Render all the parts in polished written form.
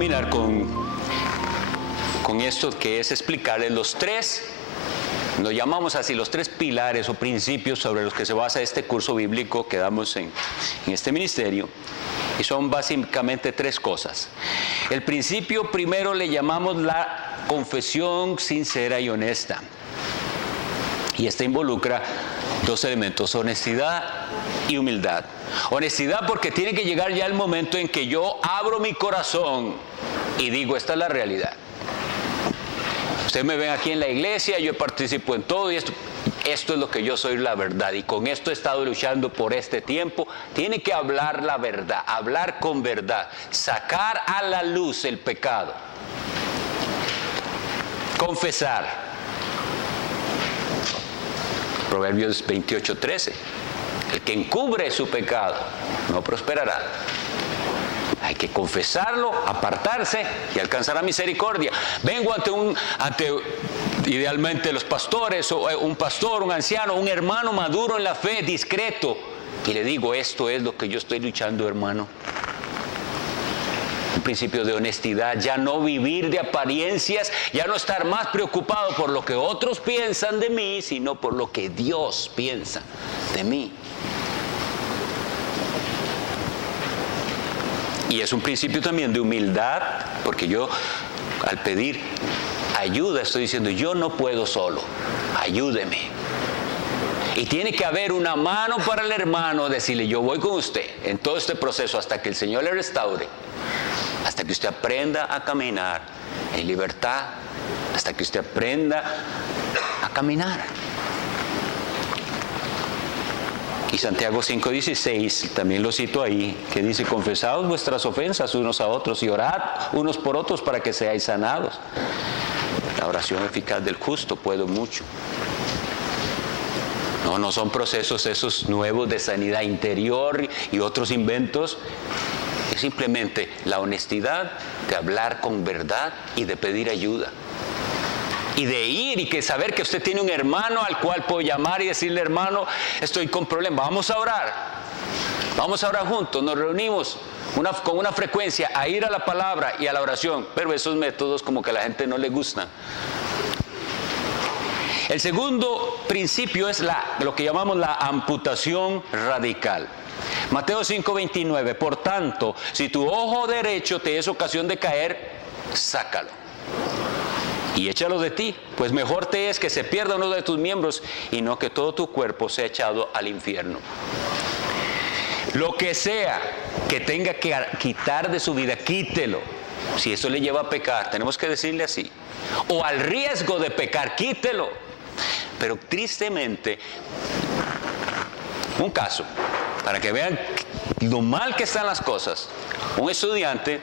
terminar con esto que es explicarles los tres, lo llamamos así, los tres pilares o principios sobre los que se basa este curso bíblico que damos en este ministerio. Y son básicamente tres cosas. El principio primero le llamamos la confesión sincera y honesta. Y esta involucra dos elementos: honestidad y humildad. Honestidad porque tiene que llegar ya el momento en que yo abro mi corazón y digo, esta es la realidad. Ustedes me ven aquí en la iglesia, yo participo en todo y esto es lo que yo soy, la verdad. Y con esto he estado luchando por este tiempo. Tiene que hablar la verdad, hablar con verdad, sacar a la luz el pecado. Confesar. Proverbios 28:13. El que encubre su pecado no prosperará. Hay que confesarlo, apartarse y alcanzar la misericordia. Vengo ante idealmente los pastores, o un pastor, un anciano, un hermano maduro en la fe, discreto, y le digo, esto es lo que yo estoy luchando, hermano. Un principio de honestidad, ya no vivir de apariencias, ya no estar más preocupado por lo que otros piensan de mí, sino por lo que Dios piensa de mí. Y es un principio también de humildad, porque yo al pedir ayuda estoy diciendo, yo no puedo solo, ayúdeme. Y tiene que haber una mano para el hermano, decirle, yo voy con usted en todo este proceso hasta que el Señor le restaure, hasta que usted aprenda a caminar en libertad, hasta que usted aprenda a caminar. Y Santiago 5:16, también lo cito ahí, que dice, confesaos vuestras ofensas unos a otros y orad unos por otros para que seáis sanados. La oración eficaz del justo puede mucho. No son procesos esos nuevos de sanidad interior y otros inventos. Es simplemente la honestidad de hablar con verdad y de pedir ayuda. Y de ir y que saber que usted tiene un hermano al cual puedo llamar y decirle, hermano, estoy con problemas, vamos a orar juntos, nos reunimos con una frecuencia a ir a la palabra y a la oración, pero esos métodos como que a la gente no le gustan. El segundo principio es lo que llamamos la amputación radical. Mateo 5:29, por tanto, si tu ojo derecho te es ocasión de caer, sácalo y échalo de ti, pues mejor te es que se pierda uno de tus miembros y no que todo tu cuerpo sea echado al infierno. Lo que sea que tenga que quitar de su vida, quítelo. Si eso le lleva a pecar, tenemos que decirle así. O al riesgo de pecar, quítelo. Pero tristemente, un caso, para que vean lo mal que están las cosas, un estudiante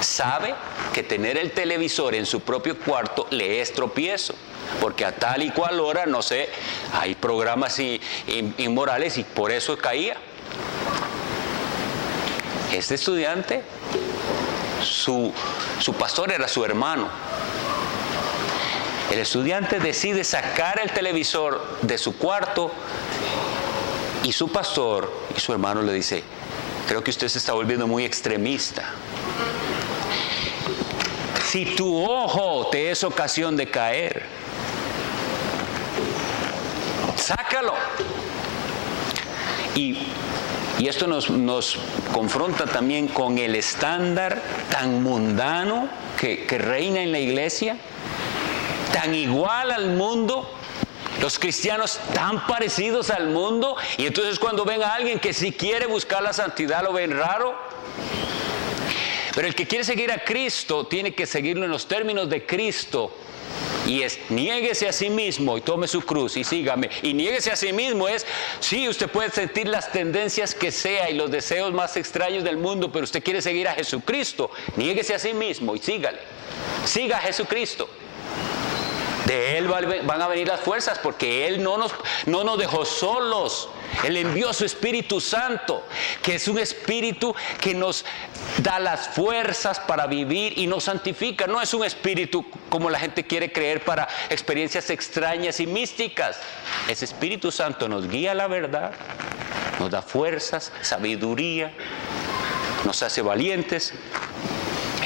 sabe que tener el televisor en su propio cuarto le es tropiezo, porque a tal y cual hora, no sé, hay programas inmorales y por eso caía. Este estudiante, su pastor era su hermano. El estudiante decide sacar el televisor de su cuarto y su pastor y su hermano le dice, creo que usted se está volviendo muy extremista. Si tu ojo te es ocasión de caer, sácalo. Y esto nos confronta también con el estándar tan mundano que reina en la iglesia, tan igual al mundo, los cristianos tan parecidos al mundo, y entonces cuando ven a alguien que sí quiere buscar la santidad lo ven raro. Pero el que quiere seguir a Cristo tiene que seguirlo en los términos de Cristo. Y es, niéguese a sí mismo y tome su cruz y sígame. Y niéguese a sí mismo es, sí, usted puede sentir las tendencias que sea y los deseos más extraños del mundo, pero usted quiere seguir a Jesucristo. Niéguese a sí mismo y sígale. Siga a Jesucristo. De Él van a venir las fuerzas, porque Él no nos dejó solos. Él envió su Espíritu Santo, que es un Espíritu que nos da las fuerzas para vivir y nos santifica. No es un Espíritu como la gente quiere creer para experiencias extrañas y místicas. Ese Espíritu Santo nos guía a la verdad, nos da fuerzas, sabiduría, nos hace valientes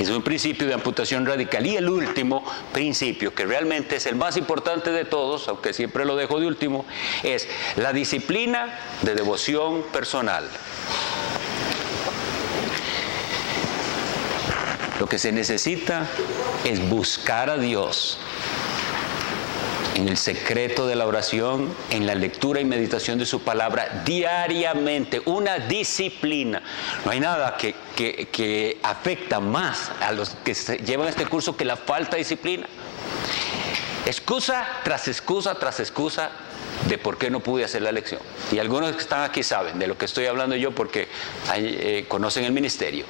Es un principio de amputación radical. Y el último principio, que realmente es el más importante de todos, aunque siempre lo dejo de último, es la disciplina de devoción personal. Lo que se necesita es buscar a Dios en el secreto de la oración, en la lectura y meditación de su palabra diariamente, una disciplina. No hay nada que afecta más a los que llevan este curso que la falta de disciplina. Excusa tras excusa tras excusa de por qué no pude hacer la lección. Y algunos que están aquí saben de lo que estoy hablando yo porque conocen el ministerio.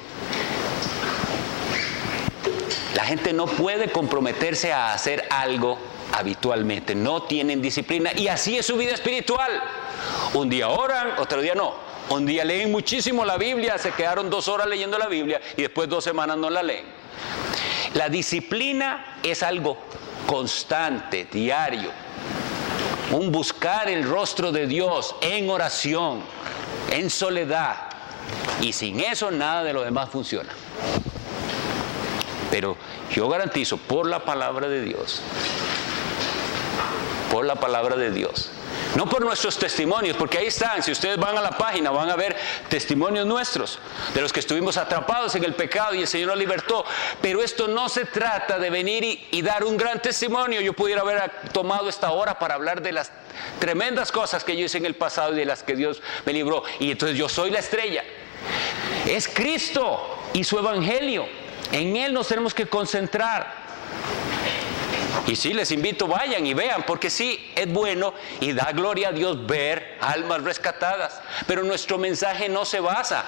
La gente no puede comprometerse a hacer algo habitualmente, no tienen disciplina y así es su vida espiritual. Un día oran, otro día no. Un día leen muchísimo la Biblia, se quedaron 2 horas leyendo la Biblia y después 2 semanas no la leen. La disciplina es algo constante, diario. Un buscar el rostro de Dios en oración, en soledad. Y sin eso nada de lo demás funciona. Pero yo garantizo por la palabra de Dios, no por nuestros testimonios, porque ahí están, si ustedes van a la página van a ver testimonios nuestros, de los que estuvimos atrapados en el pecado y el Señor nos libertó, pero esto no se trata de venir y dar un gran testimonio. Yo pudiera haber tomado esta hora para hablar de las tremendas cosas que yo hice en el pasado y de las que Dios me libró, y entonces yo soy la estrella. Es Cristo y su evangelio, en Él nos tenemos que concentrar. Y sí, les invito, vayan y vean, porque sí, es bueno y da gloria a Dios ver almas rescatadas. Pero nuestro mensaje no se basa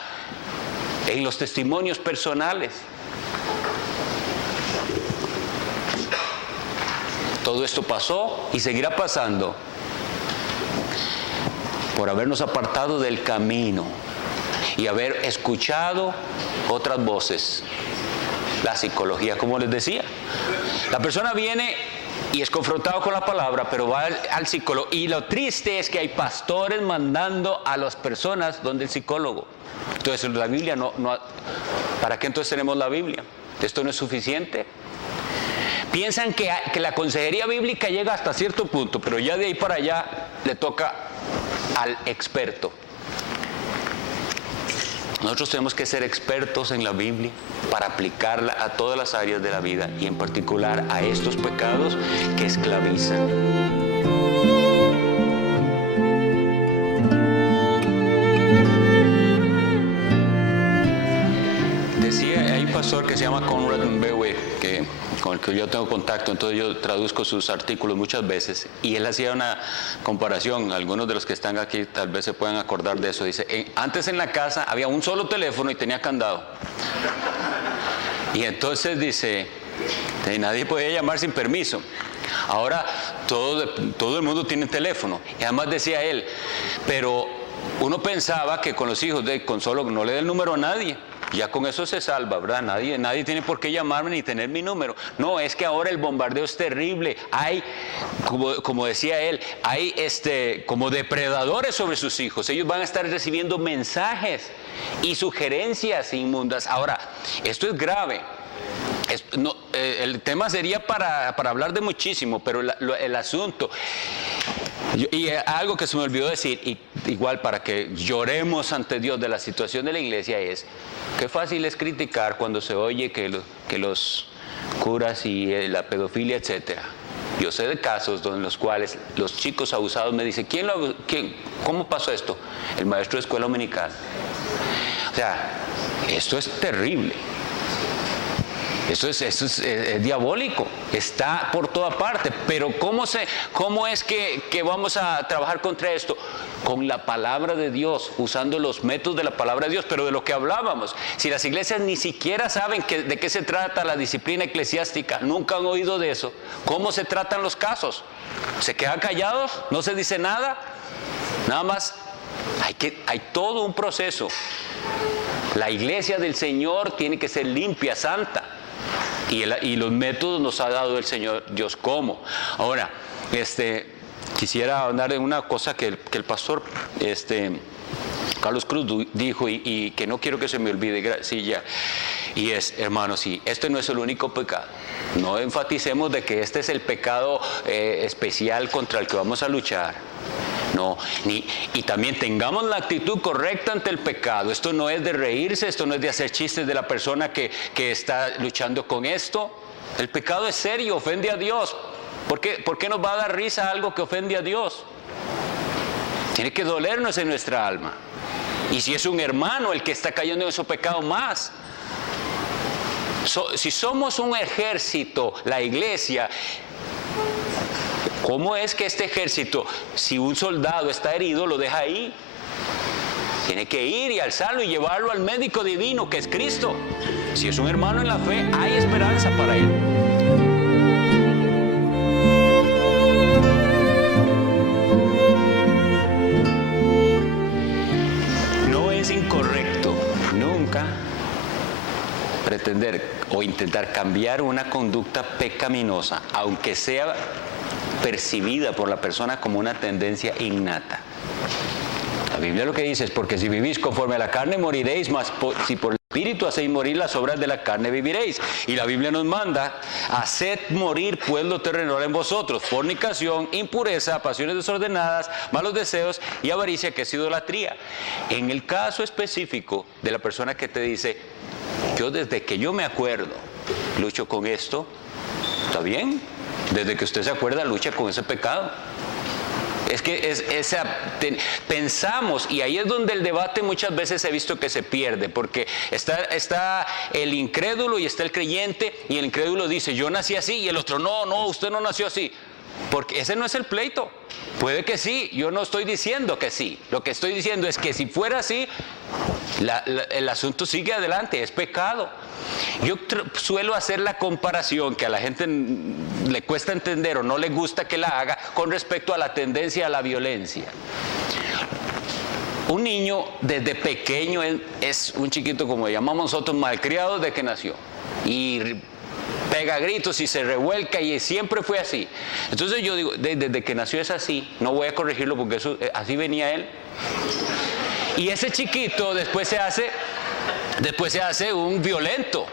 en los testimonios personales. Todo esto pasó y seguirá pasando por habernos apartado del camino y haber escuchado otras voces. La psicología, como les decía. La persona viene y es confrontado con la palabra, pero va al psicólogo. Y lo triste es que hay pastores mandando a las personas donde el psicólogo. Entonces la Biblia no. ¿Para qué entonces tenemos la Biblia? ¿Esto no es suficiente? Piensan que la consejería bíblica llega hasta cierto punto, pero ya de ahí para allá le toca al experto. Nosotros tenemos que ser expertos en la Biblia para aplicarla a todas las áreas de la vida y en particular a estos pecados que esclavizan. Decía, hay un pastor que se llama Conrad Mbewe, con el que yo tengo contacto, entonces yo traduzco sus artículos muchas veces, y él hacía una comparación. Algunos de los que están aquí tal vez se puedan acordar de eso. Dice, antes en la casa había un solo teléfono y tenía candado, y entonces dice, nadie podía llamar sin permiso. Ahora todo el mundo tiene teléfono. Y además decía él, pero uno pensaba que con los hijos, con solo no le da el número a nadie, ya con eso se salva, ¿verdad? Nadie tiene por qué llamarme ni tener mi número. No, es que ahora el bombardeo es terrible. Hay, como decía él, hay como depredadores sobre sus hijos. Ellos van a estar recibiendo mensajes y sugerencias inmundas. Ahora, esto es grave. El tema sería para hablar de muchísimo, pero el asunto... Y algo que se me olvidó decir, y igual para que lloremos ante Dios de la situación de la iglesia, es qué fácil es criticar cuando se oye que los curas y la pedofilia, etcétera. Yo sé de casos en los cuales los chicos abusados me dicen, ¿cómo pasó esto? El maestro de escuela dominical. O sea, esto es terrible. Esto es diabólico, está por toda parte. Pero ¿cómo es que vamos a trabajar contra esto? Con la palabra de Dios, usando los métodos de la palabra de Dios. Pero de lo que hablábamos, si las iglesias ni siquiera saben de qué se trata la disciplina eclesiástica, nunca han oído de eso, ¿cómo se tratan los casos? ¿Se quedan callados? ¿No se dice nada? Nada más, hay todo un proceso. La iglesia del Señor tiene que ser limpia, santa. Y los métodos nos ha dado el Señor Dios. ¿Cómo? Ahora, quisiera hablar de una cosa que el pastor Carlos Cruz dijo y que no quiero que se me olvide. Sí, ya. Y hermanos, sí, este no es el único pecado. No enfaticemos de que este es el pecado especial contra el que vamos a luchar. No, y también tengamos la actitud correcta ante el pecado. Esto no es de reírse, esto no es de hacer chistes de la persona que está luchando con esto. El pecado es serio, ofende a Dios. ¿Por qué nos va a dar risa algo que ofende a Dios? Tiene que dolernos en nuestra alma. Y si es un hermano el que está cayendo en ese pecado más. Si somos un ejército, la iglesia, ¿cómo es que este ejército, si un soldado está herido, lo deja ahí? Tiene que ir y alzarlo y llevarlo al médico divino, que es Cristo. Si es un hermano en la fe, hay esperanza para él. No es incorrecto nunca pretender o intentar cambiar una conducta pecaminosa, aunque sea percibida por la persona como una tendencia innata. La Biblia lo que dice es: porque si vivís conforme a la carne moriréis, mas si por el Espíritu hacéis morir las obras de la carne viviréis. Y la Biblia nos manda: haced morir pues lo terrenal en vosotros: fornicación, impureza, pasiones desordenadas, malos deseos y avaricia, que es idolatría. En el caso específico de la persona que te dice: yo desde que yo me acuerdo lucho con esto, ¿está bien? Desde que usted se acuerda lucha con ese pecado. Es que pensamos, y ahí es donde el debate muchas veces he visto que se pierde, porque está el incrédulo y está el creyente, y el incrédulo dice: yo nací así, y el otro: no, usted no nació así. Porque ese no es el pleito. Puede que sí, yo no estoy diciendo que sí. Lo que estoy diciendo es que si fuera así, el asunto sigue adelante, es pecado. Yo suelo hacer la comparación que a la gente le cuesta entender o no le gusta que la haga con respecto a la tendencia a la violencia. Un niño desde pequeño es un chiquito, como llamamos nosotros, malcriado desde que nació. Y pega gritos y se revuelca, y siempre fue así. Entonces yo digo, desde que nació es así, no voy a corregirlo porque así venía él. Y ese chiquito después se hace un violento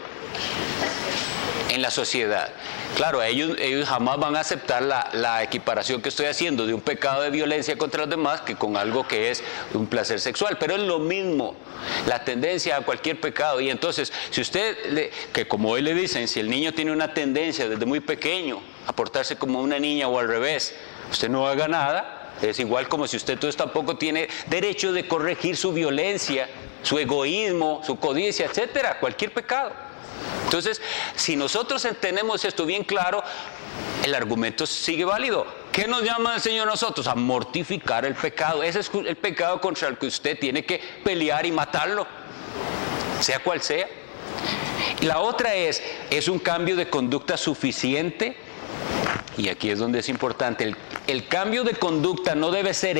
en la sociedad. Claro, ellos jamás van a aceptar la equiparación que estoy haciendo de un pecado de violencia contra los demás que con algo que es un placer sexual, pero es lo mismo, la tendencia a cualquier pecado. Y entonces, si usted, que como hoy le dicen, si el niño tiene una tendencia desde muy pequeño a portarse como una niña o al revés, usted no haga nada. Es igual como si usted entonces tampoco tiene derecho de corregir su violencia, su egoísmo, su codicia, etcétera, cualquier pecado. Entonces, si nosotros tenemos esto bien claro, el argumento sigue válido. ¿Qué nos llama el Señor a nosotros? A mortificar el pecado. Ese es el pecado contra el que usted tiene que pelear y matarlo, sea cual sea. La otra es un cambio de conducta suficiente. Y aquí es donde es importante. El cambio de conducta no debe ser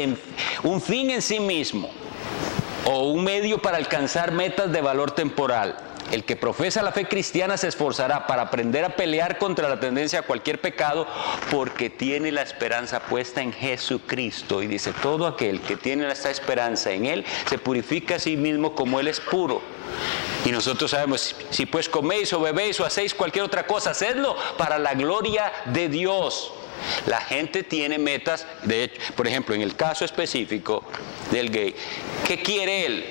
un fin en sí mismo o un medio para alcanzar metas de valor temporal. El que profesa la fe cristiana se esforzará para aprender a pelear contra la tendencia a cualquier pecado, porque tiene la esperanza puesta en Jesucristo. Y dice: todo aquel que tiene esta esperanza en Él se purifica a sí mismo como Él es puro. Y nosotros sabemos: si pues coméis o bebéis o hacéis cualquier otra cosa, hacedlo para la gloria de Dios. La gente tiene metas. De hecho, por ejemplo, en el caso específico del gay, ¿qué quiere él?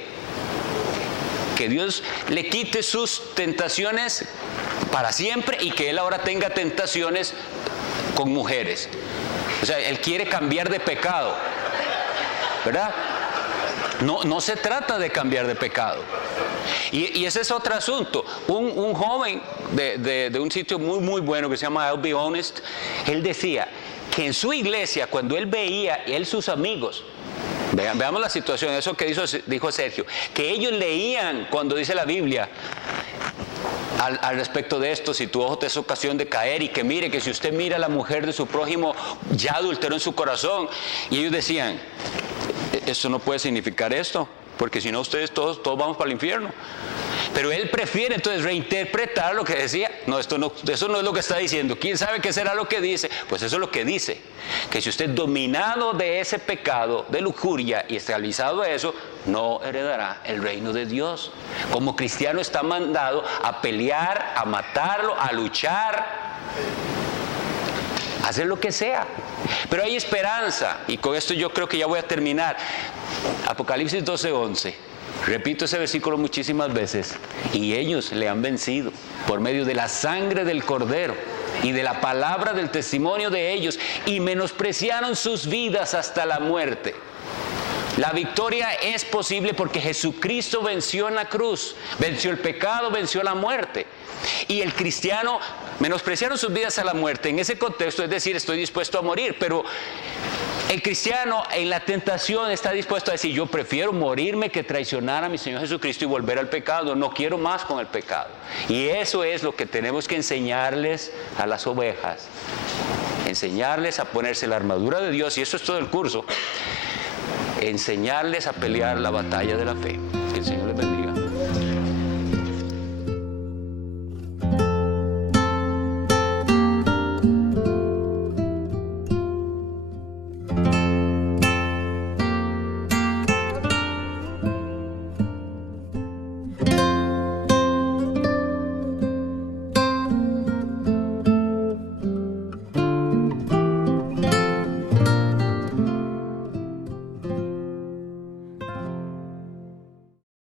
Que Dios le quite sus tentaciones para siempre y que él ahora tenga tentaciones con mujeres. O sea, él quiere cambiar de pecado, ¿verdad? No se trata de cambiar de pecado. Y ese es otro asunto. Un joven de un sitio muy bueno que se llama I'll Be Honest, él decía que en su iglesia, cuando él veía, sus amigos, veamos la situación, eso que dijo Sergio, que ellos leían cuando dice la Biblia al respecto de esto: si tu ojo te es ocasión de caer, y que mire que si usted mira a la mujer de su prójimo, ya adulteró en su corazón. Y ellos decían: eso no puede significar esto, porque si no ustedes todos vamos para el infierno. Pero él prefiere entonces reinterpretar lo que decía. No, eso no es lo que está diciendo. ¿Quién sabe qué será lo que dice? Pues eso es lo que dice. Que si usted es dominado de ese pecado, de lujuria y esclavizado a eso, no heredará el reino de Dios. Como cristiano está mandado a pelear, a matarlo, a luchar, a hacer lo que sea. Pero hay esperanza. Y con esto yo creo que ya voy a terminar. Apocalipsis 12:11. Repito ese versículo muchísimas veces. Y ellos le han vencido por medio de la sangre del Cordero y de la palabra del testimonio de ellos, y menospreciaron sus vidas hasta la muerte. La victoria es posible porque Jesucristo venció en la cruz, venció el pecado, venció la muerte. Y el cristiano, menospreciaron sus vidas a la muerte. En ese contexto, es decir, estoy dispuesto a morir, pero el cristiano en la tentación está dispuesto a decir: yo prefiero morirme que traicionar a mi Señor Jesucristo y volver al pecado. No quiero más con el pecado. Y eso es lo que tenemos que enseñarles a las ovejas. Enseñarles a ponerse la armadura de Dios, y eso es todo el curso. Enseñarles a pelear la batalla de la fe. Que el Señor les bendiga.